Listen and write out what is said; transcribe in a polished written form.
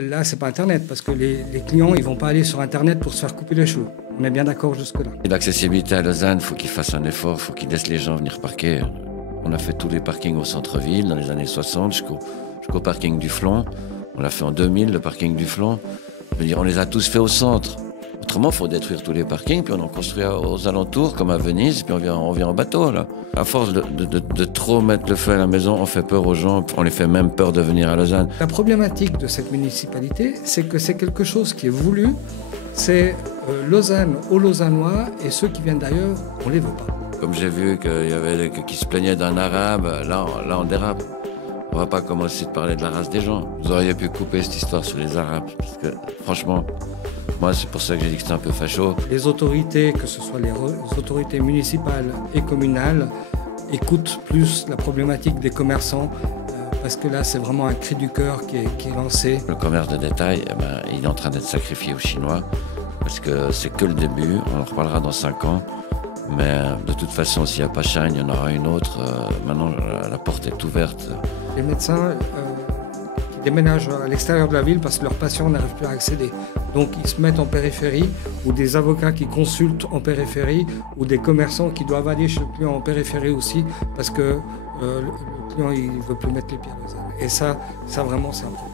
Là, c'est pas Internet, parce que les clients, ils vont pas aller sur Internet pour se faire couper les cheveux. On est bien d'accord jusque-là. Et l'accessibilité à Lausanne, il faut qu'ils fassent un effort, il faut qu'ils laissent les gens venir parquer. On a fait tous les parkings au centre-ville dans les années 60 jusqu'au parking du Flon. On l'a fait en 2000, le parking du Flon. Je veux dire, on les a tous fait au centre. Autrement, il faut détruire tous les parkings, puis on en construit aux alentours, comme à Venise, puis on vient en bateau, là. À force de trop mettre le feu à la maison, on fait peur aux gens, on les fait même peur de venir à Lausanne. La problématique de cette municipalité, c'est que c'est quelque chose qui est voulu. C'est Lausanne aux Lausannois, et ceux qui viennent d'ailleurs, on les veut pas. Comme j'ai vu qu'il y avait qui se plaignaient d'un arabe, là on dérape. On va pas commencer de parler de la race des gens. Vous auriez pu couper cette histoire sur les arabes, parce que franchement, moi c'est pour ça que j'ai dit que c'était un peu facho. Les autorités, que ce soit les autorités municipales et communales, écoutent plus la problématique des commerçants, parce que là c'est vraiment un cri du cœur qui est lancé. Le commerce de détail, il est en train d'être sacrifié aux Chinois, parce que c'est que le début, on en reparlera dans 5 ans. Mais de toute façon, s'il n'y a pas Shine, il y en aura une autre. Maintenant, la porte est ouverte. Les médecins qui déménagent à l'extérieur de la ville parce que leurs patients n'arrivent plus à accéder. Donc ils se mettent en périphérie, ou des avocats qui consultent en périphérie, ou des commerçants qui doivent aller chez le client en périphérie aussi parce que le client ne veut plus mettre les pieds à Lausanne. Et ça vraiment, c'est un problème.